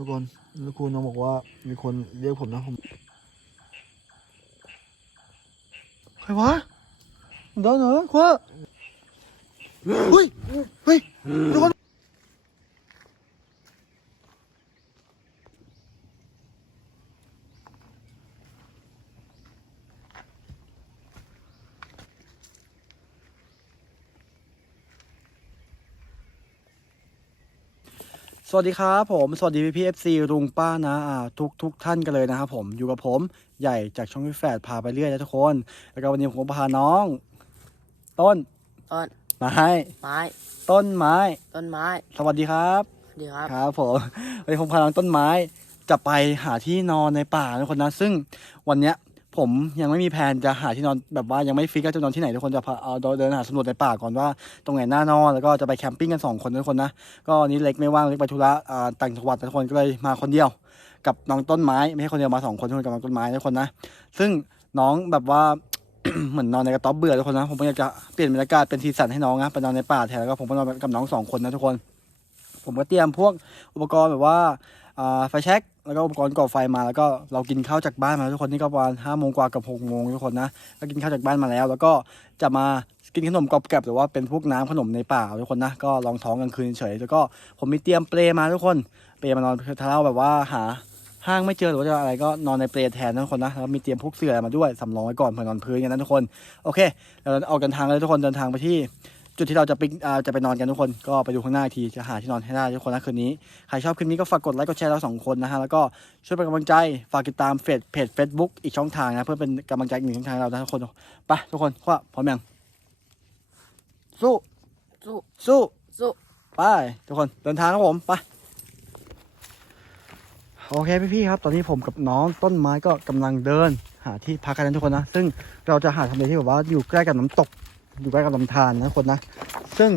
ทุกคนแล้วคุณน้องบอกว่ามีคนเรียกผมนะผมใครวะเดินเหรอคว้าเฮ้ยเฮ้ยทุกคน สวัสดีครับผมสวัสดีพี่พีเอฟซีลุงป้านะอ่าทุกทุกท่านกันเลยนะครับผมอยู่กับผมใหญ่จากช่องพี่แฝดพาไปเรื่อยนะทุกคน แล้วก็วันนี้ผมก็พาน้อง ต้นต้นไม้ไม้ต้นไม้ ต้นไม้ สวัสดีครับสวัสดีครับครับผมวันนี้ผมพาน้องต้นไม้จะไปหาที่นอนในป่าทุกคนนะซึ่งวันเนี้ย ผมยังไม่มีแผนจะหาที่นอนแบบว่ายังไม่ฟิกว่าจะนอนที่ไหนทุกคนจะพาเอาเดินหาสำรวจในป่าก่อนว่าตรงไหนน่านอนแล้วก็จะไปแคมปิ้งกันสองคนทุกคนนะก็วันนี้เล็กไม่ว่างเล็กไปธุระต่างจังหวัดทุกคนก็เลยมาคนเดียว กับน้องต้นไม้ไม่ใช่คนเดียวมาสองคนทุกคนกับน้องต้นไม้ทุกคนนะซึ่งน้องแบบว่าเหมือนนอนในกระต๊อบเบื่อทุกคนนะ ผมก็อยากจะเปลี่ยนบรรยากาศเป็นสีสันให้น้องนะไปนอนในป่าแทนแล้วก็ผมก็นอนกับน้องสองคนนะทุกคน ผมก็เตรียมพวกอุปกรณ์แบบว่าอ่าไฟแช็ก แล้วก็อุปกรณ์ก่อไฟมาแล้วก็เรากินข้าวจากบ้านมาทุกคนนี่ก็ประมาณห้าโมงกว่ากับหกโมงทุกคนนะก็กินข้าวจากบ้านมาแล้ว แล้วก็จะมากินขนมกรอบแกรบหรือว่าเป็นพวกน้ำขนมในป่าทุกคนนะก็ลองท้องกลางคืนเฉยแล้วก็ผมมีเตรียมเปลมาทุกคน เปลมานอนถ้าเราแบบว่าหาห้างไม่เจอหรือว่าจะอะไรก็นอนในเปลแทนทุกคนนะแล้วมีเตรียมพวกเสื่อมาด้วยสำรองไว้ก่อนเผื่อนอนพื้นกันนะทุกคนโอเคเราออกเดินทางเลยทุกคนเดินทางไปที่ จุดที่เราจะไปอ่าจะไปนอนกันทุกคนก็ไปดูข้างหน้าอีกทีจะหาที่นอนให้ได้ทุกคนนะคืนนี้ใครชอบคลิปนี้ก็ฝากกดไลค์กดแชร์เราสองคนนะฮะแล้วก็ช่วยเป็นกำลังใจฝากติดตามเพจเพจ Facebook อีกช่องทางนะเพื่อเป็นกำลังใจอีกหนึ่งช่องทางให้เรานะทุกคนไปทุกคนว่าพร้อมยังสู้สู้สู้สู้ไปทุกคนเดินทางครับผมไปโอเคพี่ๆครับ ตอนนี้ผมกับน้องต้นไม้ก็กำลังเดิน หาที่พักกันนะทุกคนนะ ซึ่งเราจะหาทำเลที่แบบว่าอยู่ใกล้กับน้ำตก อยู่ใกล้กับลำธารนะทุกคนนะ ซึ่ง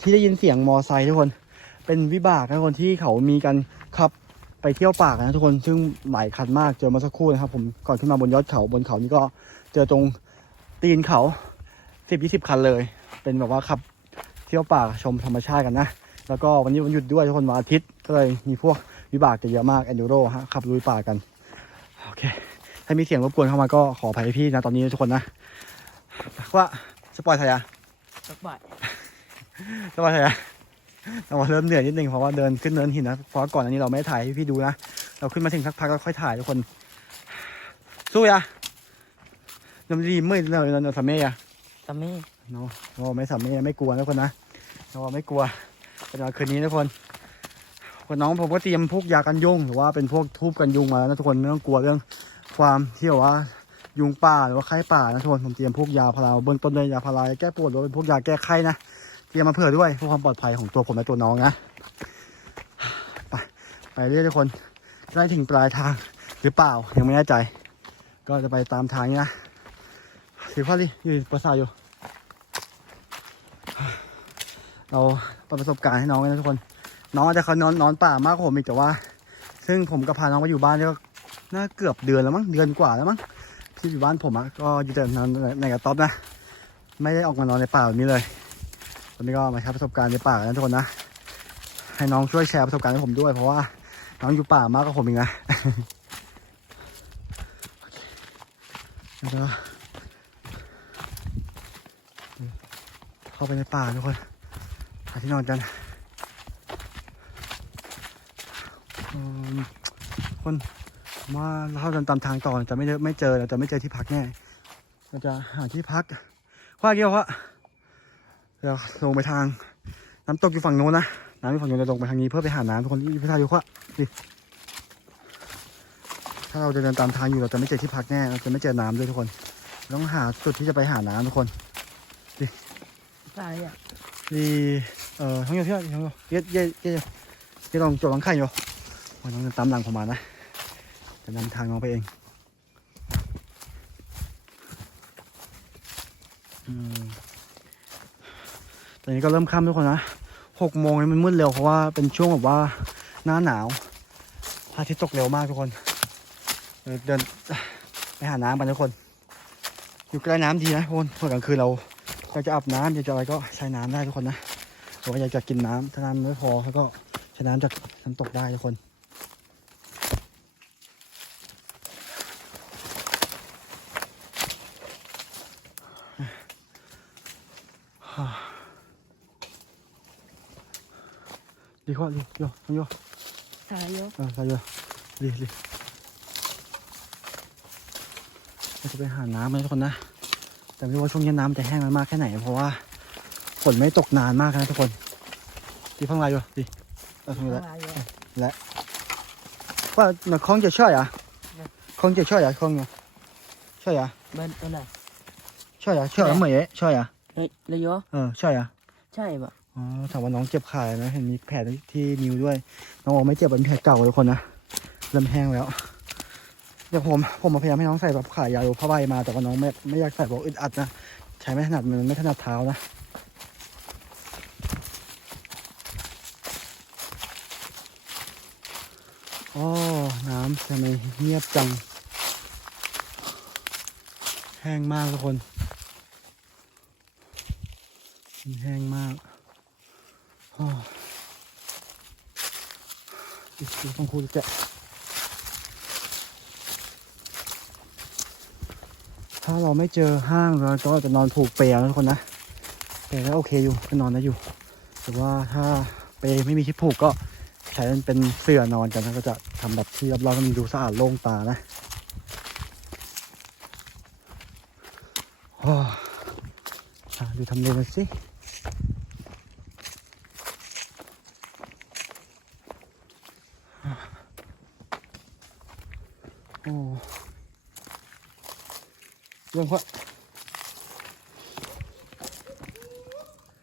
ที่ได้ยินเสียงมอไซค์ทุกคน เป็นวิบากนะทุกคนที่เขามีกันขับไปเที่ยวป่ากันนะทุกคนซึ่งหลายคันมากเจอมาสักครู่นะครับ ผมก่อนขึ้นมาบนยอดเขาบนเขานี่ก็เจอตรงตีนเขาสิบยี่สิบคันเลย เป็นแบบว่าขับเที่ยวป่าชมธรรมชาติกันนะ แล้วก็วันนี้วันหยุดด้วยทุกคนวันอาทิตย์ก็เลยมีพวกวิบากจะเยอะมากแอนดูโรฮะขับลุยป่ากันโอเคถ้ามีเสียงรบกวนเข้ามาก็ขออภัยพี่นะตอนนี้ทุกคนนะ ว่าสปอยไทยอะสักบ่ายสปอยไทยอะเราเริ่มเหนื่อยนิดนึงเพราะว่าเดินขึ้นเนินหินนะเพราะก่อนอันนี้เราไม่ได้ถ่ายให้พี่ดูนะเราขึ้นมาถึงสักพักก็ค่อยถ่ายทุกคน สู้ยะน้ำดีมืดเลยนะสามเมย์อะตามี่เนาะเราไม่สามเมย์ไม่กลัวนะทุกคนนะเราไม่กลัวเป็นวันคืนนี้ทุกคนคนน้องผมก็เตรียมพวกยากันยุงหรือว่าเป็นพวกทูบกันยุงมาแล้วนะทุกคนไม่ต้องกลัวเรื่องความที่แบบว่า ยุงป่าหรือว่าไข้ป่านะทุกคนผมเตรียมพวกยาพาราเบื้องต้นเลยยาพาราแก้ปวดหรือว่าเป็นพวกยาแก้ไข้นะเตรียมมาเผื่อด้วยเพื่อความปลอดภัยของตัวผมและตัวน้องนะไปไปเรื่อยทุกคนใกล้ถึงปลายทางหรือเปล่ายังไม่แน่ใจ ก็จะไปตามทางนี้นะถือผ้าดิอยู่ประสาอยู่ เราเปิดประสบการณ์ให้น้องกันนะทุกคน น้องอาจจะเขานอนนอนป่ามากกว่าผมอีกแต่ว่า ซึ่งผมก็พาน้องมาอยู่บ้านก็น่าเกือบเดือนแล้วมั้งเดือนกว่าแล้วมั้ง ที่อยู่บ้านผมอะก็อยู่แต่นอนในกระต๊อบนะ ไม่ได้ออกมานอนในป่าแบบนี้เลยวันนี้ก็มาใช้ประสบการณ์ในป่ากันนะทุกคนนะ ให้น้องช่วยแชร์ประสบการณ์ให้ผมด้วยเพราะว่าน้องอยู่ป่ามากกว่าผมอีกนะแล้วก็เข้าไปในป่าทุกคนหาที่นอนกันคน ว่าถ้าเดินตามทางต่อจะไม่เจอไม่เจอเราจะไม่เจอที่พักแน่เราจะหาที่พักว่าเกี่ยวว่าเดี๋ยวลงไปทาง น้ำตกอยู่ฝั่งโน้นนะน้ำอยู่ฝั่งโน้นเราลงไปทางนี้เพื่อไปหาน้ำทุกคนที่พิธาอยู่ว่าดิถ้าเราจะเดินตามทางอยู่เราจะไม่เจอที่พักแน่เราจะไม่เจอน้ำด้วยทุกคนเราต้องหาจุดที่จะไปหาน้ำทุกคนใช่อะดีเอ่อทั้งหมดที่ทั้งหมดเย็ดเย็ดเย็ดเย็ดลองจดหลังไข่อยู่ว่าน้องจะตามหลังผมมานะจะ นำทางน้องไปเองอตอนนี้ก็เริ่มค่ำทุกคนนะหกโมงนี่มันมืดเร็วเพราะว่าเป็นช่วงแบบว่าหน้าหนาวพระอาทิตย์ตกเร็วมากทุกคน เดินไปหาน้ำกันทุกคน อยู่ใกล้น้ำดีนะทุกคนเพื่อกลางคืนเราอยากจะอาบน้ำอยากจะอะไรก็ใช้น้ำได้ทุกคนนะหรือว่าอยากจะกินน้ำถ้าน้ำไม่พอแล้วก็ใช้ช้น้ำจากน้ำตกได้ทุกคน ข้อลีโยโยสายโยอ่าสายโยลีลีเราจะไปหาน้ำนะทุกคนนะ แต่ไม่ว่าช่วงนี้น้ำจะแห้งมากแค่ไหน เพราะว่าฝนไม่ตกนานมากนะทุกคนดีพังลายอยู่ดีเอาตรงนี้แล้วและว่าหนูคงจะช่วยอะคงจะช่วยอะคงเนี่วยอะเบิ้เบิ้ลอะไรช่วยอะช่วยอะเหมยช่วยอะเลยเลยโยเออช่วยอะใช่ปะ อ๋อถามว่าน้องเจ็บขาไหมเห็นมีแผลที่นิ้วด้วย น้องบอกไม่เจ็บเป็นแผลเก่าทุกคนนะเริ่มแห้งแล้ว เดี๋ยวผมผมาพยายามให้น้องใส่แบบขายาวผ้าใบมา แต่ว่าน้องไม่ไม่อยากใส่บอกอึดอัดนะใช้ไม่ถนัดมันไม่ถนัดเท้านะโอ้น้ำทำไมเงียบจัง แห้งมากทุกคน แห้งมาก อีกองคูดแกะถ้าเราไม่เจอห้างเราก็จะนอนผูกเปลนะทุกคนนะแต่ก็โอเคอยู่ก็นอนได้อยู่แต่ว่าถ้าเปลไม่มีที่ผูกก็ใช้เป็นเสื่อนอนกันนะก็จะทำแบบที่รอบๆให้มันดูสะอาดโล่งตานะโอ้อะดูทำเลหน่อยสิ เรื่องว่า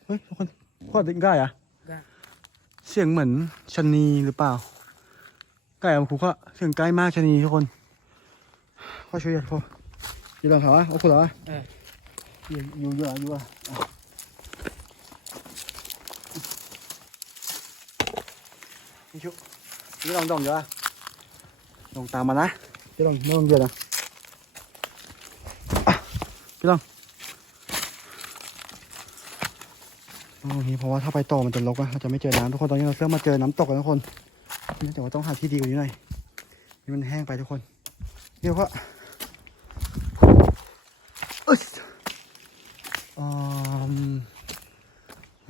เฮ้ยทุกคนพ่อได้ง่ายอะได้ เสียงเหมือนชะนีหรือเปล่าใกล้อะครูก็เสียงใกล้มากชะนีทุกคนพ่อช่วยยัดพ่ออยี่ลองเขาอะโอ้คุณเหรอเออ อยู่อยู่อยู่อะอยู่อะอะนี่ชุยี่ลองดองเดี๋ยวอะลองตามมานะยี่ลองไม่ลองเดือดนะ ตรงนี้เพราะว่าถ้าไปต่อมันจะลกอะเราจะไม่เจอน้ำทุกคนตอนนี้เราเริ่มมาเจอน้ำตกแล้วทุกคนนี่แต่ว่าต้องหาที่ดีกว่านี้หน่อยนี่มันแห้งไปทุกคนเรียกว่าอึสอืม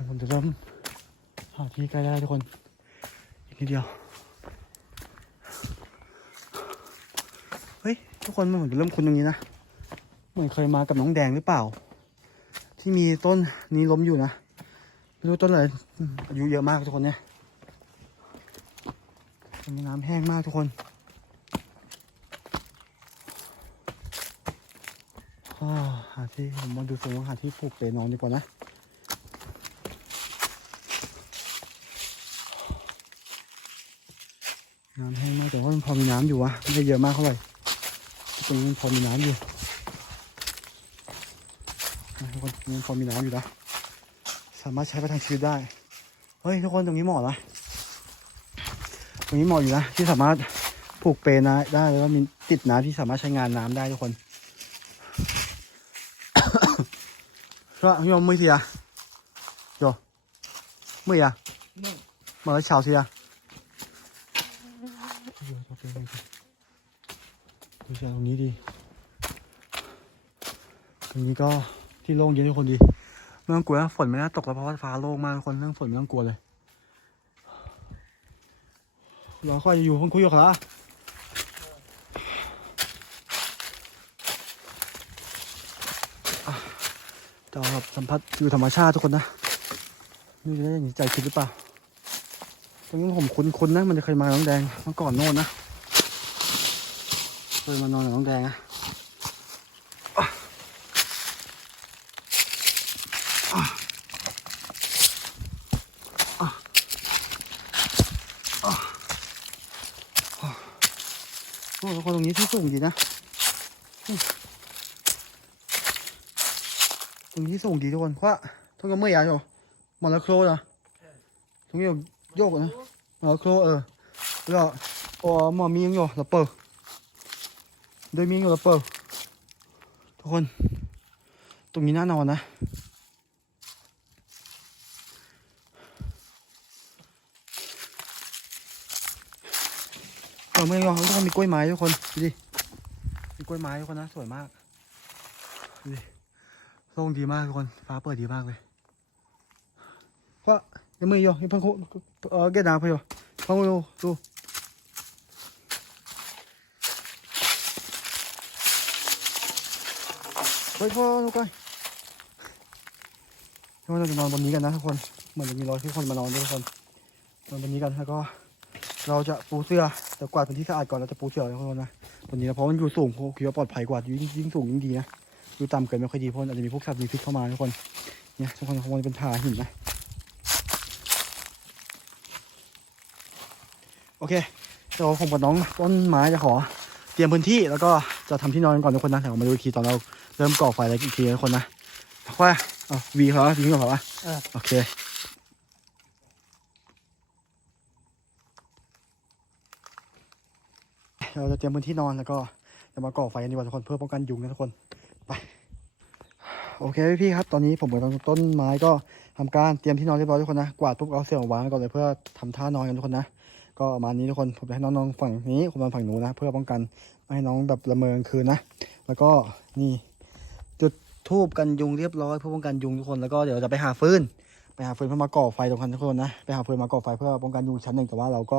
ผมจะเริ่มหาที่ใกล้ได้ทุกคนอีกนิดเดียวเฮ้ยทุกคนมันเหมือนจะเริ่มคุ้นตรงนี้นะ เหมือนเคยมากับน้องแดงหรือเปล่า ที่มีต้นนี้ล้มอยู่นะไม่รู้ต้นอะไรอายุเยอะมากทุกคนเนี่ยตรงนี้น้ำแห้งมากทุกคนอ้าวหาที่ผมมาดูทรงว่าหาที่ปลูกเปรย์นอนดีกว่านะน้ำแห้งมากแต่ว่ามันพอมีน้ำอยู่วะไม่ได้เยอะมากเท่าไหร่ตรงนี้มันพอมีน้ำอยู่ ทุกคนตรงนี้พอมีน้ำอยู่นะ สามารถใช้ประทังชีวิตได้ เฮ้ยทุกคนตรงนี้เหมาะนะตรงนี้เหมาะอยู่นะ ที่สามารถผูกเปลนะได้แล้วก็มีติดน้ำที่สามารถใช้งานน้ำได้ทุกคนก็พี่มมือเสียโยมืออะนี่มือเช้าเสียดูเสียตรงนี้ดี ตรงนี้ก็ ที่โล่งเย็นทุกคนดีไม่ต้องกลัวนะฝนไม่น่าตกแล้วเพราะว่าฟ้าโล่งมากทุกคนเรื่องฝนไม่ต้องกลัวเลยเราค่อยอยู่คนคุยกับเขาอะจะแบบสัมผัสอยู่ธรรมชาติทุกคนนะนี่จะได้อย่างที่ใจคิดหรือเปล่าตรงนี้ผมคุ้นๆนะมันจะเคยมาน้องแดงเมื่อก่อนโน่นนะเคยมานอนกับน้องแดงนะ นตรงนี้ที่สูงดีนะ ตรงนี้ที่สูงดีทุกคนเพราะทุกคนไม่อยากอยู่มอนแล้วโครนะตรงนี้โยกนะมอนแล้วโครเออแล้วโอ้มอมีอยู่แล้วเปิดโดยมีอยู่แล้วเปิดทุกคน ตรงนี้น่านอนนะ อเมืองยองทุกคนมีกล้วยไม้ทุกคนดูดิมีกล้วยไม้ทุกคนนะสวยมากดูดิโล่งดีมากทุกคนฟ้าเปิดดีมากเลยก็ยังมือโยยังพิ่งคุเออเกดาพอโยฟังดูดูเฮ้ยพ่อทุกคนทุกคนเราจะนอนบนนี้กันนะทุกคน เหมือนจะมีรอยที่คนมานอนด้วยทุกคนนอนบนนี้กันแล้วก็ เราจะปูเสื้อแต่กวาดเป็นที่สะอาดก่อนเราจะปูเสื้อทุกคนนะบนนี้นะเพราะมันอยู่สูงคิดว่าปลอดภัยกว่ายิ่งยิ่งสูงยิ่งดีนะอยู่ต่ำเกินไม่ค่อยดีเพราะอาจจะมีพวกสัตว์มีพิษเข้ามาทุกคนเนี่ยทุกคนคงจะเป็นผาหินนะโอเคเดี๋ยวผมกับน้องต้นไม้จะขอ เตรียมพื้นที่แล้วก็จะทำที่นอนกันก่อนทุกคนนะเดี๋ยวเรามาดูอีกทีตอนเราเริ่มก่อไฟอะไรอีกทีทุกคนนะว่าเอาวีเขาวีก่อนเหรอวะโอเค เราจะเตรียมพื้นที่นอนแล้วก็จะมาก่อไฟกันดีกว่าทุกคนเพื่อป้องกันยุงนะทุกคนไปโอเคพี่ๆครับตอนนี้ผมกับต้นไม้ก็ทำการเตรียมที่นอนเรียบร้อยทุกคนนะกวาดปุ๊บเอาเสื่อวางก่อนเลยเพื่อทำท่านอนกันทุกคนนะก็ประมาณนี้ทุกคนผมจะให้น้องๆฝั่งนี้ผมนอนฝั่งหนูนะ เพื่อป้องกันไม่ให้น้องแบบละเมอกลางคืนนะ แล้วก็นี่จุดทูบกันยุงเรียบร้อยเพื่อป้องกันยุงทุกคนแล้วก็เดี๋ยวจะไปหาฟืนไปหาฟืนเพื่อมาก่อไฟตรงกันทุกคนนะไปหาฟืนมาก่อไฟเพื่อป้องกันยุงชั้นหนึ่งแต่ว่าเราก็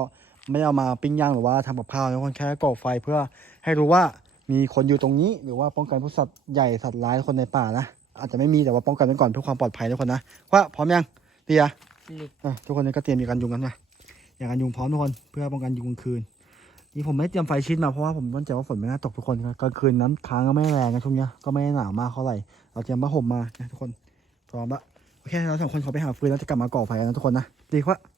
ไม่เอามาปิ้งย่างหรือว่าทำกับข้าวนะทุกคนแค่ก่อไฟเพื่อให้รู้ว่ามีคนอยู่ตรงนี้หรือว่าป้องกันพวกสัตว์ใหญ่สัตว์ร้ายคนในป่านะอาจจะไม่มีแต่ว่าป้องกันไว้ก่อนเพื่อความปลอดภัยทุกคนนะว่าพร้อมยังเตียทุกคนก็เตรียมมีกันยุงกันนะอย่างกันยุงพร้อมทุกคนเพื่อป้องกันยุงกลางคืน นี่ผมไม่เตรียมไฟชิดมาเพราะว่าผมมั่นใจว่าฝนไม่น่าตกทุกคนกลางคืนน้ำค้างก็ไม่แรงนะช่วงนี้ก็ไม่หนาวมากเท่าไหร่เราเตรียมผ้าห่มมานะทุกคนพร้อมละโอเคเราสองคนขอไปหาฟืนแล้วจะกลับมาก่อไฟกันนะทุกคนนะดีครับ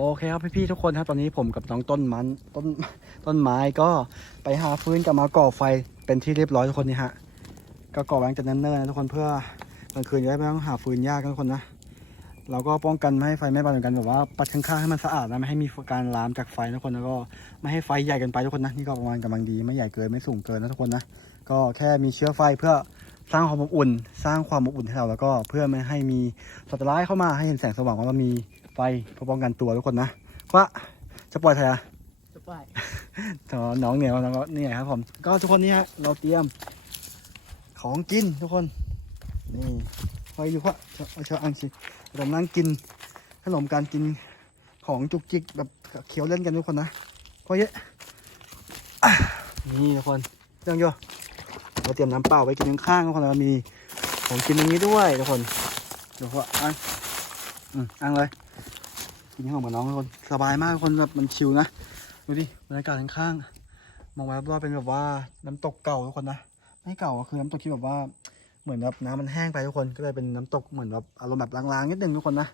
โอเคครับพี่ๆทุกคนครับตอนนี้ผมกับน้องต้นมันต้นต้นไม้ก็ไปหาฟืนกลับมาก่อไฟเป็นที่เรียบร้อยทุกคนนี่ฮะก็ก่อไว้ตั้งแต่เนิ่นๆนะทุกคนเพื่อกลางคืนจะได้ไม่ต้องหาฟืนยากทุกคนนะเราก็ป้องกันไม่ให้ไฟไม้บ้านเหมือนกันแบบว่าปัดข้างๆให้มันสะอาดนะไม่ให้มีการลามจากไฟทุกคนแล้วก็ไม่ให้ไฟใหญ่เกินไปทุกคนนะนี่ก็ประมาณกำลังดีไม่ใหญ่เกินไม่สูงเกินนะทุกคนนะก็แค่มีเชื้อไฟเพื่อสร้างความอบอุ่น สร้างความอบอุ่นให้เราแล้วก็เพื่อไม่ให้มีสัตว์ร้ายเข้ามาให้เห็นแสงสว่างว่าเรามี ไฟเพื่อป้องกันตัวทุกคนนะว่าจะปล่อยเธอสบายแต่ว่าน้องเหนียวน้องก็เหนี่อยครับผมก็ทุกคนนี่ฮะเราเตรียม ของกินทุกคนนี่คอยดูว่าเชาเชาอังสิเรานั่งกินขนมการกินของจุกจิกแบบเคี้ยวเล่นกันทุกคนนะก็เยอะอะนี่ทุกคนเรื่องโยเราเตรียมน้ำเปล่าไว้กินข้างๆทุกคนแล้วมีของกินตรงนี้ด้วยทุกคนเดี๋ยวก็อังอืมอังเลย กินขนมกับน้องทุกคนสบายมากทุกคนแบบมันชิลนะดูดิบรรยากาศข้างๆมองไปรอบๆเป็นแบบว่าน้ำตกเก่าทุกคนนะไม่เก่าคือน้ำตกที่แบบว่าเหมือนแบบน้ำมันแห้งไปทุกคนก็เลยเป็นน้ำตกเหมือนแบบอารมณ์แบบลางๆนิดนึงทุกคนนะ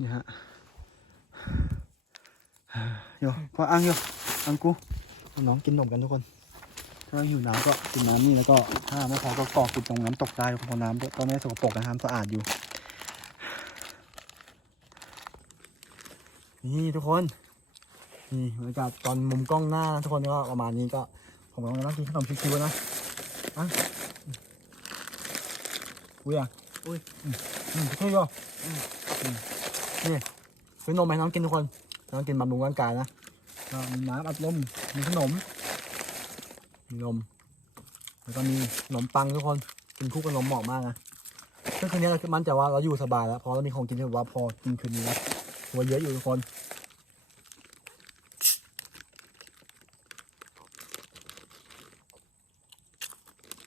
นี่ฮะโยพออังโยอังกูน้องกินนมกันทุกคนถ้าหิวน้ำก็กินน้ำนี่แล้วก็ถ้าไม่พอก็กรอกกินตรงน้ำตกได้เพราะน้ำก็ไม่ได้สกปรกนะน้ำสะอาดอยู่ นี่ทุกคน นี่บรรยากาศตอนมุมกล้องหน้านะทุกคนก็ประมาณนี้ก็ผมกำลังนั่งกินขนมชิวๆนะอะอุ้ยอะอุ้ยอืมอืมช่วยย่ออืมอืมนี่ซื้อนมให้น้องกินทุกคนน้องกินบำรุงร่างกายนะก็มีน้ำอัดลมมีขนมมีนมแล้วก็มีขนมปังทุกคนกินคู่กับนมเหมาะมากนะซึ่งคืนนี้เรามั่นใจว่าเราอยู่สบายแล้วเพราะเรามีของกินที่แบบว่าพอกินคืนนี้แล้ว หัวเยอะอยู่ทุกคน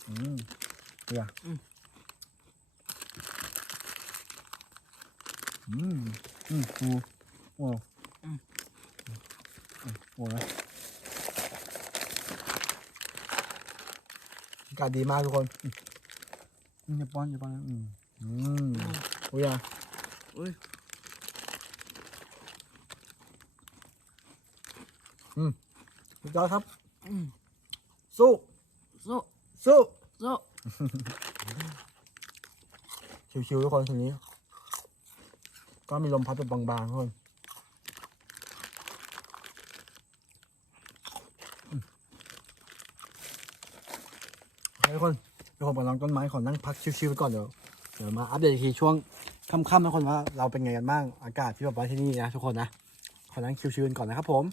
อืมเดี๋ยวอืมอืมอืมฟูโอ้อืมอืมโอ้ยอากาศดีมากทุกคนอืมอืมอย่าป้อนอย่าป้อนอืมอืมโอ้ยอะ อุ้ยสุดยอดครับ อืมสู้โซ่สู้โซ่ชิวๆทุกคนทีนี้ ก็มีลมพัดแบบบางๆทุกคนอืมโอเคทุกคนเดี๋ยวผมกับน้องต้นไม้ขอนั่งพักชิวๆไปก่อนเดี๋ยวเดี๋ยวมาอัปเดตอีกทีช่วงค่ำๆนะทุกคนว่าเราเป็นไงกันบ้างอากาศที่แบบว่าที่นี่นะทุกคนนะขอนั่งชิวๆกันก่อนนะครับผม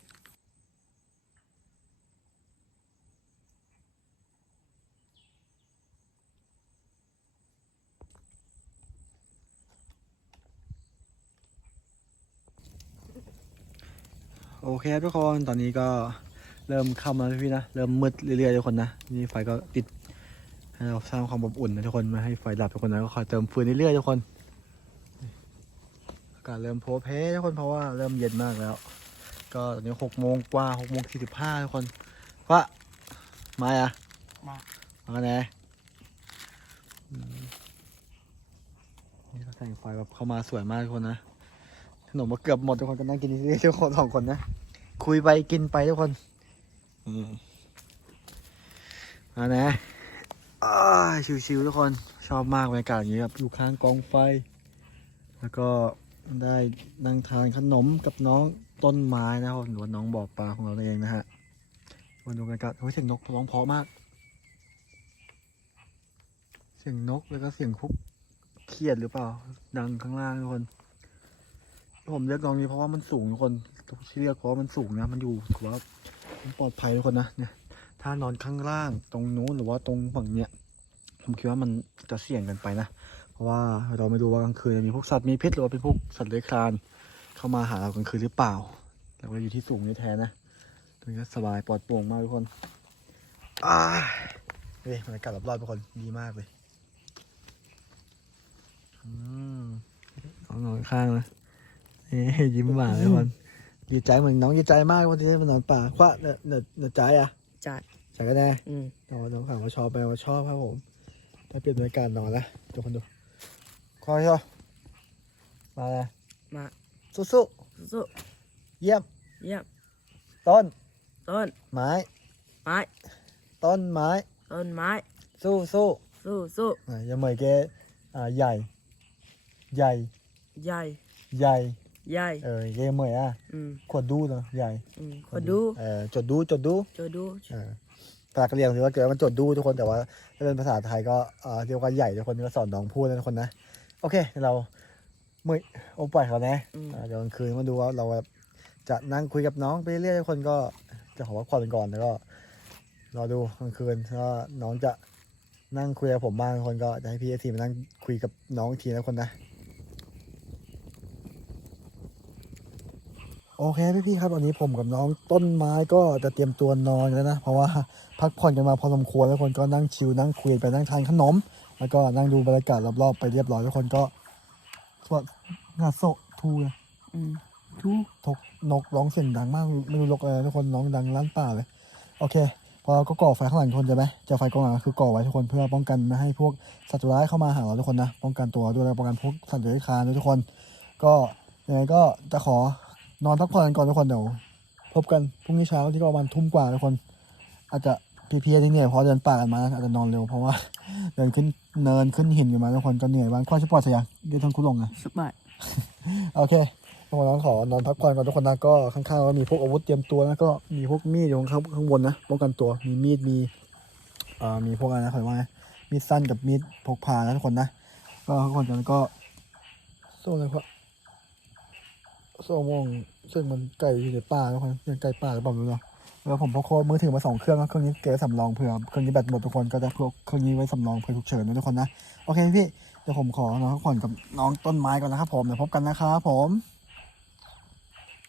โอเคครับทุกคนตอนนี้ก็เริ่มค่ำแล้วพี่นะเริ่มมืดเรื่อยๆทุกคนนะนี่ไฟก็ติดให้เราสร้างความอบอุ่นนะทุกคนไม่ให้ไฟดับทุกคนนะก็คอยเติมฟืนเรื่อยๆทุกคนอากาศเริ่มโพเพทุกคนเพราะว่าเริ่มเย็นมากแล้ว ก็ตอนนี้หกโมงกว่าหกโมงสี่สิบห้าทุกคนว่ามาอะมามาแน่อืมนี่ก็แสงไฟแบบเข้ามาสวยมากทุกคนนะ ขนมมาเกือบหมดทุกคนก็นั่งกินที่นี่ทุกคนสองคนนะ คุยไปกินไปทุกคนอืมมาแน่อ้ายชิวๆทุกคนชอบมากบรรยากาศอย่างนี้แบบอยู่ข้างกองไฟ แล้วก็ได้นั่งทานขนมกับน้องต้นไม้นะครับหรือว่าน้องบ่อปลาของเราเองนะฮะมาดูบรรยากาศโอ้ยเสียงนกร้องเพราะมาก เสียงนกแล้วก็เสียงคุกเขียดหรือเปล่า ดังข้างล่างทุกคน ผมเลือกตรงนี้เพราะว่ามันสูงทุกคนที่เลือกเพราะว่ามันสูงนะ มันอยู่ถือว่าปลอดภัยทุกคนนะเนี่ยถ้านอนข้างล่างตรงนู้นหรือว่าตรงฝั่งเนี้ยผมคิดว่ามันจะเสี่ยงกันไปนะ เพราะว่าเราไม่รู้ว่ากลางคืนจะมีพวกสัตว์มีพิษหรือว่าเป็นพวกสัตว์เลื้อยคลาน เข้ามาหาเรากลางคืนหรือเปล่าเราก็อยู่ที่สูงนี่แทนนะตรงนี้สบายปลอดโปร่งมากทุกคนอ่าเฮ้ยบรรยากาศรอบๆทุกคนดีมากเลยอืมนอนข้างนะ ยยิ้มหวานเลยคนดีใจเหมือนน้องดีใจมากวันที่ได้มานอนป่าคว้าเนอะเนอะเนอะใจอะจัดใจก็ได้อืมน้องน้องถามว่าชอบไหมว่าชอบครับผมได้เปลี่ยนบรรยากาศนอนละทุกคนดูคอยชอบมาเลยมาสู้สู้ๆเยี่ยมๆเยี่ยมต้น ต้น ไม้ ไม้ ต้นไม้ ต้นไม้ สู้สู้สู้สู้อะอยังเหมยเกอ่าใหญ่ ใหญ่ ใหญ่ ใหญ่ ใหญ่เออเกเหมยอะอืมขวดดูเนาะใหญ่อืมขอดู เออจดดูจดดูจอดู เออภาษากะเหรี่ยงถือว่าเกิดมันจดดูทุกคนแต่ว่าถ้าเป็นภาษาไทยก็เอ่อเรียกว่าใหญ่ทุกคนก็สอนน้องพูดนะทุกคนนะโอเคเดี๋ยวเราเมื่อโอปล่อยเขานะอืม อ่าเดี๋ยวกลางคืนมาดูว่าเราจะนั่งคุยกับน้องไปเรื่อยๆทุกคนก็จะขอพักผ่อนก่อนแล้วก็รอดูกลางคืนถ้าน้องจะนั่งคุยกับผมบ้างทุกคนก็จะให้พี่เอทีมานั่งคุยกับน้องอีกทีนะทุกคนนะ โอเคพี่พี่ครับวันนี้ผมกับน้องต้นไม้ก็จะเตรียมตัวนอนแล้วนะ เพราะว่าพักผ่อนกันมาพอสมควรแล้วคนก็นั่งชิลนั่งคุยไปนั่งทานขนม แล้วก็นั่งดูบรรยากาศรอบๆไปเรียบร้อยทุกคนก็สวดงาโซทูนะอืมทูทกนกร้องเสียงดังมากไม่รู้นกอะไรทุกคนร้องดังลั่นป่าเลย โอเคพอเราก็ก่อไฟข้างหลังทุกคนใช่ไหมจะไฟกองหลังคือก่อไว้ทุกคนเพื่อป้องกันไม่ให้พวกสัตว์ร้ายเข้ามาหาเราทุกคนนะป้องกันตัวด้วยแล้วป้องกันพวกสัตว์เลื้อยคลานด้วยทุกคน ก็ยังไงก็จะขอ นอนพักผ่อนกันก่อนทุกคนเดี๋ยวพบกันพรุ่งนี้เช้าที่ประมาณทุ่มกว่าทุกคน อาจจะเพลียๆเหนื่อยๆเพราะเดินป่ากันมาอาจจะนอนเร็วเพราะว่าเดินขึ้นเนินขึ้นหินกันมาทุกคนก็เหนื่อยบ้างข้อชิปอดเสียเดี๋ยวทางคุณลงนะสบายโอเคทุกคนต้องขอนอนพักผ่อนก่อนทุกคนนะก็ข้างๆก็มีพวกอาวุธเตรียมตัวนะก็มีพวกมีดอยู่ข้างข้างบนนะป้องกันตัวมีมีดมีเอ่อมีพวกอะไรนะเขาเรียกว่าไงมีดสั้นกับมีดพกพานะทุกคนนะก็ทุกคนจากนั้นก็โซ่อะไรครับโซ่โมง ซึ่งมันไก่อยู่ในป่าทุกคนยังไก่ป่าหรือเปล่าไม่รู้เนาะแล้วผมพกโค้ดมือถือมาสองเครื่องนะเครื่องนี้เก๋สำรองเผื่อเครื่องนี้แบตหมดทุกคนก็จะพกเครื่องนี้ไว้สำรองเผื่อฉุกเฉินนะทุกคนนะโอเคพี่เดี๋ยวผมขอนอนพักผ่อนกับน้องต้นไม้ก่อนนะครับผมเดี๋ยวพบกันนะครับผม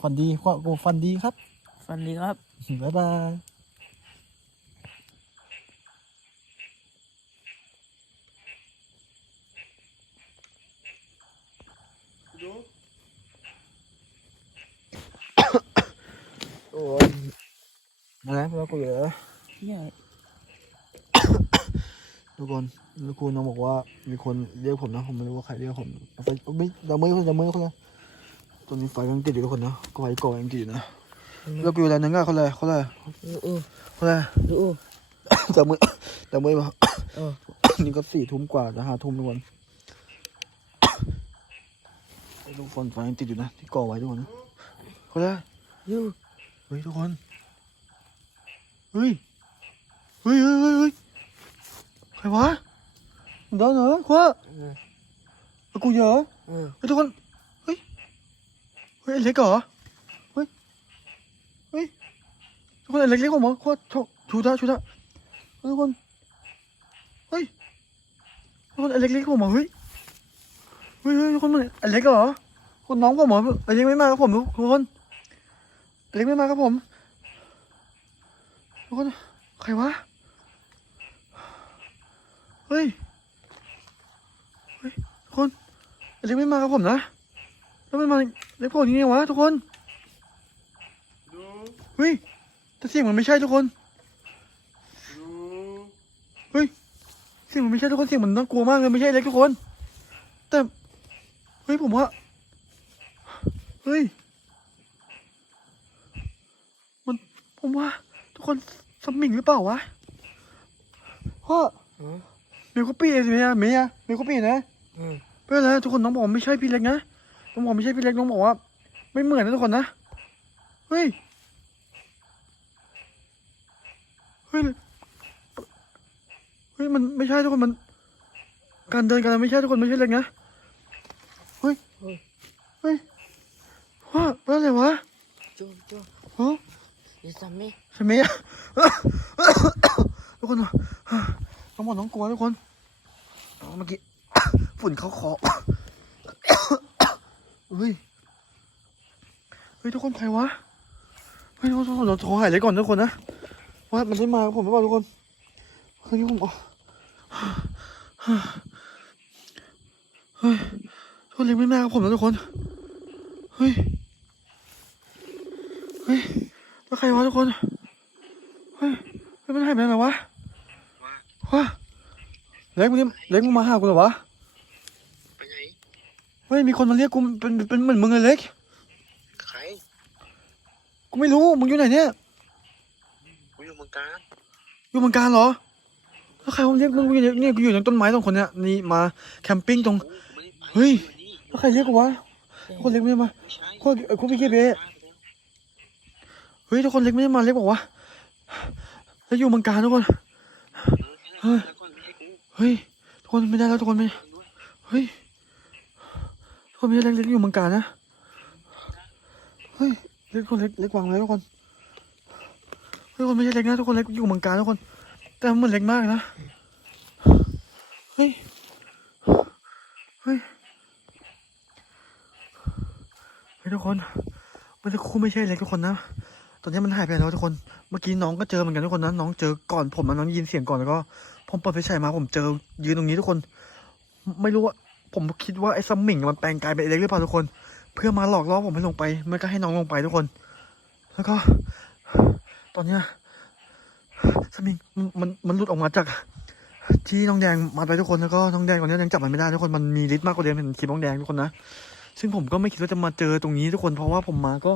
ฝันดีก็กูฝันดีครับ ฟันดีครับบ๊ายบาย โอ้ยมาแล้วแล้วกูเหลือใหญ่ทุกคนแล้วครูน้องบอกว่ามีคนเรียกผมนะผมไม่รู้ว่าใครเรียกผมเอาไฟไม่เราไม่คนจะมือคนละตอนนี้ไฟยังติดอยู่ทุกคนนะก็ไฟก่อยังติดอยู่นะแล้วกูอยู่อะไรนึงอะเขาเลยเขาเลยเออเออเขาเลยดูแต่มือแต่มือมาเออนี่ก็สี่ทุ่มกว่าจะห้าทุ่มทุกคนไอ้ลูกฝนไฟยังติดอยู่นะที่ก่อไว้ทุกคนนะเขาเลยยูเฮ้ยทุกคนเฮ้ยเฮ้ยเฮ้ยเฮ้ยใครวะเดินเหรอคว้าเออเอากูเหรอเออเฮ้ยทุกคนเฮ้ยเฮ้ยเล็กเหรอเฮ้ยเฮ้ยทุกคนอันเล็กๆของหมอโคตรโชชูดะชูดะทุกคนเฮ้ยทุกคนอันเล็กๆของหมอเฮ้ยเฮ้ยเฮ้ยทุกคนมันอันเล็กเหรอคนน้องผมเหรอเล็กไม่มาครับผมทุกคน เล็กไม่มาครับผมทุกคนใครวะ เฮ้ย เฮ้ย ทุกคน เล็กไม่มาครับผมนะ แล้วมันมาเล็กโผล่ที่นี่วะทุกคนเฮ้ยแต่เสียงมันไม่ใช่ทุกคนเฮ้ยเสียงมันไม่ใช่ทุกคนเสียงมันน่ากลัวมากเลยไม่ใช่เล็กทุกคน แต่ เฮ้ยผมว่า เฮ้ย มัน ผมว่า ทุกคนสมิงหรือเปล่าวะพ่อเมลก็ปี้เองสิเมียเมียเมลก็ปี้นะอืมเพื่อนนะทุกคนน้องบอกว่าไม่ใช่พี่เล็กนะน้องบอกไม่ใช่พี่เล็กน้องบอกว่า ไม่เหมือนนะทุกคนนะเฮ้ยเฮ้ยเฮ้ยมันไม่ใช่ทุกคนมัน การเดินกันไม่ใช่ทุกคนไม่ใช่เล็กนะเฮ้ยเฮ้ยว่าว่าอะไรวะจูจูฮะ ยิสามีใช่ไหมอะ ทุกคนอะน้องบอกน้องกลัวทุกคนเอเมื่อกี้ ฝุ่นเขาคอ เฮ้ย เฮ้ยทุกคนใครวะ เฮ้ยทุกคนทุกคนเราโทรหายเลยก่อนทุกคนนะว่ามันได้มากับผมหรือเปล่าทุกคนเฮ้ยผมอ๋อเฮ้ยทุกคนเล็กไม่มากับผมแล้วทุกคน เฮ้ย แล้วใครวะทุกคนเฮ้ยเฮ้ยมันหายไปไหนวะว่าวะเล็กมึงนี่เล็กมึงมาหากูเหรอวะไปไหนเฮ้ยมีคนมาเรียกกูเป็นเป็นเหมือนมึงเลยเล็ก ใคร กูไม่รู้มึงอยู่ไหนเนี่ย กูอยู่เมืองการ อยู่เมืองการเหรอ แล้วใครมาเรียกมึงกูอยู่เนี่ยกูอยู่ในต้นไม้สองคนเนี่ยนี่มาแคมปิ้งตรงกูไม่ได้ไปเฮ้ยกูนี่แล้วใครเรียกกูวะ คนเล็กไม่ได้มาไม่ใช่กูเอ่อกูไม่เก็บ เฮ้ยทุกคนเล็กไม่ได้มาเล็กบอกว่าแล้วอยู่เมืองการทุกคนเออแล้วก็ไม่ให้กูเฮ้ยทุกคนไม่ได้แล้วทุกคนไม่เฮ้ยทุกคนไม่ได้เล็กเล็กอยู่เมืองการนะเฮ้ยเล็กคนเล็กเล็กวางไว้ทุกคนเฮ้ยทุกคนไม่ใช่เล็กนะทุกคนเล็กอยู่เมืองการทุกคน แต่มันเหมือนเล็กมากนะเฮ้ยเฮ้ยเฮ้ยทุกคนมื่อสักครู่ไม่ใช่เล็กทุกคนนะ ตอนนี้มันหายไปแล้วทุกคน เมื่อกี้น้องก็เจอเหมือนกันทุกคนนะน้องเจอก่อนผมนะน้องยินเสียงก่อนแล้วก็ ผมเปิดไฟฉายมาผมเจอยืนตรงนี้ทุกคน ไม่รู้ว่าผมคิดว่าไอ้สมิงมันแปลงกายเป็นเล็กหรือเปล่าทุกคน เพื่อมาหลอกล่อผมให้ลงไปไม่ก็ให้น้องลงไปทุกคน แล้วก็ ตอนเนี้ยสมิงมันมันมันหลุดออกมาจาก ที่น้องแดงมาไปทุกคนแล้วก็น้องแดงตอนนี้ยังจับมันไม่ได้ทุกคนมันมีฤทธิ์มากกว่าเดิมเห็นคลิปน้องแดงทุกคนนะซึ่งผมก็ไม่คิดว่าจะมาเจอตรงนี้ทุกคนเพราะว่าผมมาก็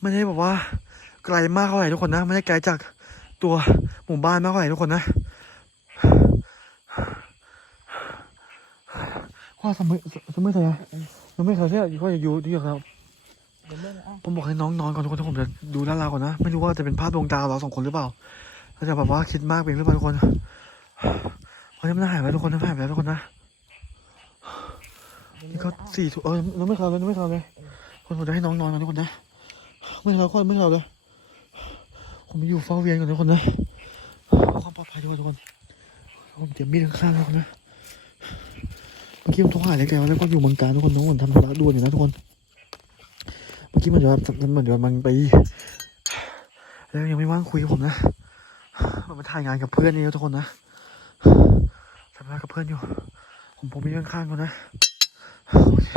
ไม่ได้แบบว่า ไกลมากเท่าไหร่ทุกคนนะ ไม่ได้ไกลจากตัวหมู่บ้านมากเท่าไหร่ทุกคนนะว่าสมัยสมัยใส่สมัยใส่เนี่ยก็อยู่ที่อยู่ครับเดี๋ยวเมื่ออะผมบอกให้น้องนอนก่อนทุกคนทุกคนจะดูด้านล่างก่อนนะ ไม่รู้ว่าจะเป็นภาพดวงดาวเราสองคนหรือเปล่าเราจะแบบว่าคิดมากเป็นหรือเปล่าทุกคนเพราะยังไม่ได้หายไปทุกคนนะหายไปแล้วทุกคนนะนี่เมื่อก็สี่ทุ่มเออยังไม่เข้าเลยไม่เข้าเลยคนผมจะให้น้องนอนก่อนทุกคนนะไม่เข้าคนไม่เข้าเลย ผมไปอยู่เฝ้าเวียนก่อนทุกคนนะความปลอดภัยทุกคนทุกคนผมเตรียมมีดข้างๆทุกคนนะเมื่อกี้ผมโทรหาเล็กแล้วแล้วก็อยู่เมืองการทุกคนน้องผมทำธุระด่วนอยู่นะทุกคน เมื่อกี้มันเดี๋ยวมันเหมือนเดี๋ยวมันไป แล้วยังไม่ว่างคุยกับผมนะมันมาถ่ายงานกับเพื่อนนี่ทุกคนนะทำงานกับเพื่อนอยู่ ผมผมไปข้างๆก่อนนะโอเค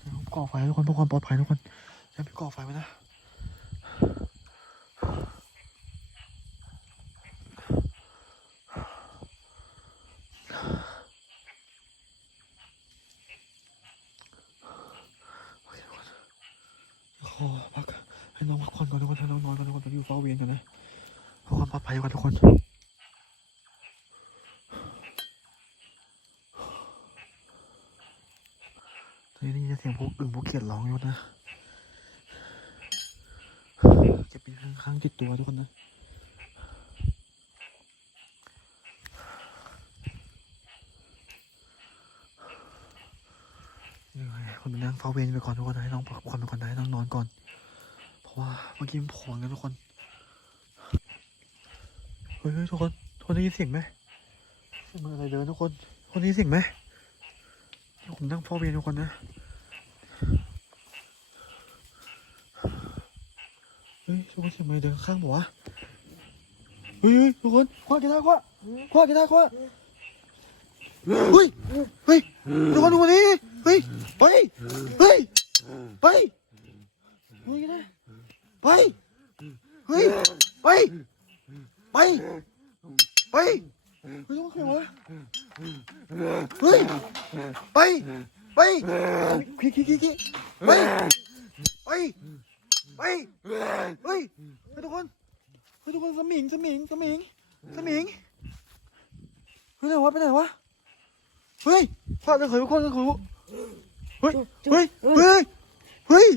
เดี๋ยวผม ก่อไฟทุกคนเพื่อความปลอดภัยทุกคนอย่าไปก่อไฟไว้นะ โอเคทุกคนขอพักให้น้องพักผ่อนก่อนทุกคนให้น้องนอนก่อนทุกคนจะอยู่เฝ้าเวียนกันนะเพื่อความปลอดภัยกันทุกคนตอนนี้ได้ยินเสียงพวกอึ่งพ วกเขียดร้งอยู่นะเก็บไปข้างๆติดตัวทุกคนนะนื่อยคนไปนั่งเฝ้าเวรไปก่อนทุกคนนะให้น้องพักผ่อนไปก่อนนะให้น้องนอนก่อน เพราะว่าเมื่อกี้มันโผล่กันทุกคนเฮ้ยทุกคนทุกคนได้ยินเสียงไหมเสียงมันอะไรเดินทุกคนทุกคนได้ยินเสียงไหมผมนั่งเฝ้าเวรทุกคนนะ ฮ้ยทุกคนเสียงมันเดินข้างบอกวะเฮ้ยทุกคนคว้ากีตาร์คว้าคว้ากีตาร์คว้าเฮ้ยเฮ้ยทุกคนทุกคนนี่เฮ้ยไปเฮ้ยไปเฮ้ยกีตาร์ไปเฮ้ยไปไปไปเฮ้ยทุกคนวะเฮ้ยไปไปขี้ขี้ขี้ขี้ไปไปไป เฮ้ยเฮ้ยทุกคนเฮ้ยทุกคนสมิงสมิงสมิงสมิงเฮ้ยไหนวะไปไหนวะ เฮ้ยพลาดเลยเฮ้ยทุกคนเฮ้ยเฮ้ยเฮ้ย เฮ้ย เฮ้ย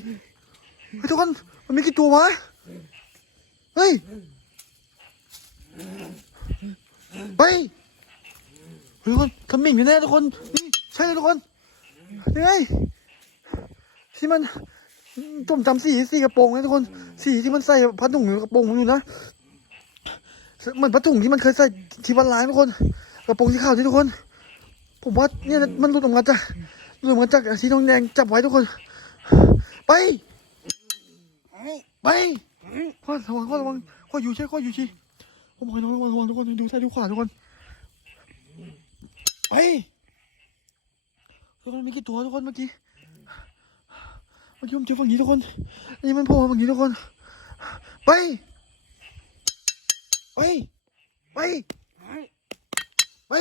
เฮ้ย ทุกคน มันมีกี่ตัววะ เฮ้ยไปเฮ้ยทุกคนสมิงแน่ทุกคน นี่ใช่เลยทุกคนยังไงที่มัน ผมจำสีสีกระโปรงนะทุกคนสีที่มันใส่ผ้าถุงกระโปรงผมอยู่นะเหมือนผ้าถุงที่มันเคยใส่ที่วันล้างทุกคน กระโปรงสีขาวที่ทุกคน ผมว่าเนี่ยมันหลุดออกมาจากหลุดออกมาจากสีทองแดงจับไว้ทุกคน ไป ไปข้อระวังข้อระวังข้ออยู่ใช่ข้ออยู่ชีผมบอกให้น้องระวังระวังทุกคนดูซ้ายดูขวาทุกคนไปทุกคนมีกี่ตัวทุกคนเมื่อกี้เมื่อกี้ผมเจอฝั่งนี้ทุกคน อันนี้มันโผล่มาฝั่งนี้ทุกคน ไป ไป ไป ไป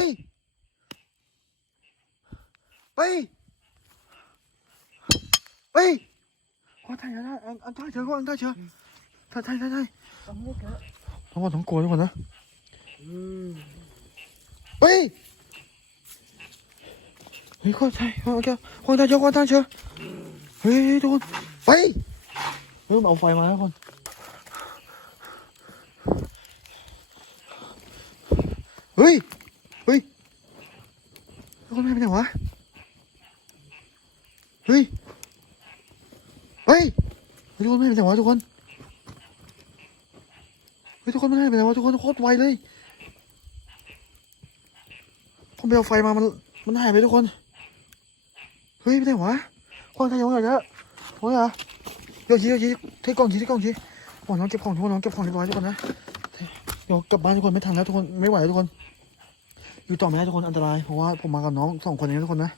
ไป ไปขอถ่ายถ่ายถ่ายอันถ่ายเถอะก่อนอันถ่ายเถอะถ่ายถ่ายถ่ายถ่าย Tao mới cỡ. ทั้งหมดทั้งกลัวทุกคนนะ Ừ. ไปเฮ้ยขอถ่ายขอถ่ายขอถ่ายเถอะขอถ่ายเถอะ เฮ้ยทุกคนไปเริ่มเอาไฟมาแล้วทุกคนเฮ้ยเฮ้ยทุกคนไม่ไปไหนวะเฮ้ยเฮ้ยทุกคนไม่ไปไหนวะทุกคนเฮ้ยทุกคนไม่ได้ไปไหนวะทุกคนโคตรไวเลยผมไปเอาไฟมามันมันหายไปทุกคนเฮ้ยไปไหนวะ ควางทายงไงเยอะโอ้ยอะโยชิโยชิเทกล่องชิเทกล่องชิโอ้น้องเก็บของทุกคนน้องเก็บของเรียบร้อยทุกคนนะเดี๋ยวกลับบ้านทุกคนไม่ทันแล้วทุกคนไม่ไหวทุกคน อยู่ต่อไม่ได้ทุกคนอันตรายเพราะว่าผมมากับน้องสองคนเองทุกคนนะ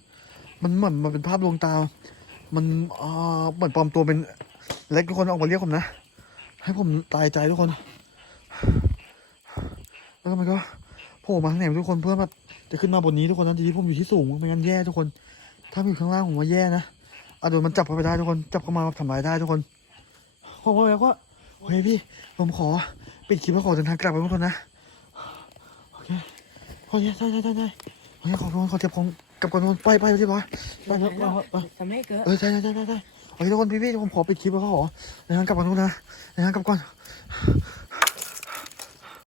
มันเหมือนมันเป็นภาพลวงตา มันอ่าเหมือนปลอมตัวเป็นเล็กทุกคนออกมาเรียกผมนะให้ผมตายใจทุกคน แล้วก็มันก็โผล่มาข้างในทุกคนเพื่อแบบจะขึ้นมาบนนี้ทุกคนนะทีนี้ผมอยู่ที่สูงไม่งั้นแย่ทุกคน ถ้าอยู่ข้างล่างผมว่าแย่นะ อาโดนมันจับเข้าไปได้ทุกคนจับเข้ามาทำร้ายได้ทุกคนผมว่าแบบว่าเฮ้ยพี่ผมขอปิดคลิปแล้วขอเดินทางกลับไปทุกคนนะโอเคโอเคได้ได้ได้ได้โอเคขอโทษขอเก็บของกลับก่อนทุกคนไปไปเรียบร้อยไปเถอะไปเถอะไป Tao mới cỡ. เออใช่ใช่ใช่ใช่ใช่โอเคทุกคนพี่พี่ผมขอปิดคลิปแล้วก็ขอในทางกลับก่อนทุกคนนะในทางกลับก่อน